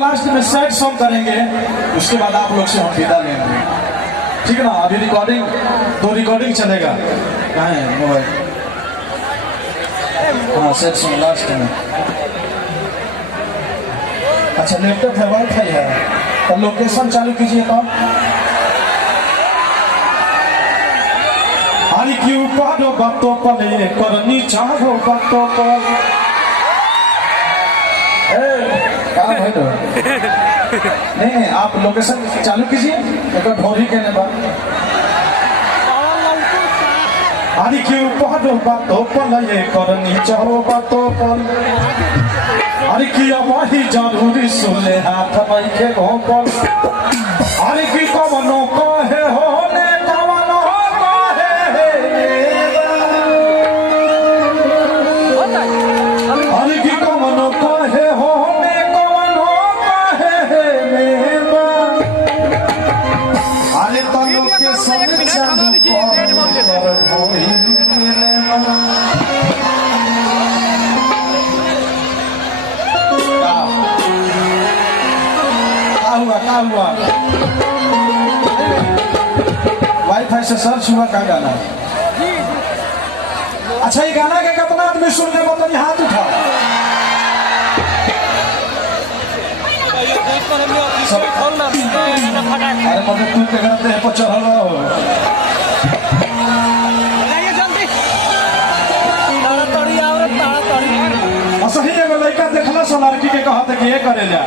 Last में sad song करेंगे, उसके बाद आप लोग से हम विदा लेंगे, ठीक है ना। अभी रिकॉर्डिंग चलेगा। कहाँ है मोबाइल? हाँ सैड सॉन्ग लास्ट में। अच्छा लैपटॉप है, वाईफाई है, तो लोकेशन चालू कीजिए। तो अरे क्यों पारो बातों पर ये करनी चाहो बातों पर। है तो नहीं, आप लोकेशन चालू कीजिए। एक ढोरी के बाद अरे क्यों पारो बातों पर ये करनी चाहो बातों पर। अरे किया वही जरूरी सुने हाथ नहीं के पर। अरे की कवनो कहे होने कवनो कहे, अरे की कवनो कहे होने कवनो कहे मेवा। अरे तनो के संग चालू पर होई लेवा। क्या हुआ? वाईफाई से सर्च हुआ का गाना? अच्छा ये गाना के कितना आदमी सुन रहे बताइए, हाथ उठाओ। अरे मतलब तू के घर पे चढ़ल रहो। सही एगो लड़का देखला सो लड़की के कहत कि ये करे जा।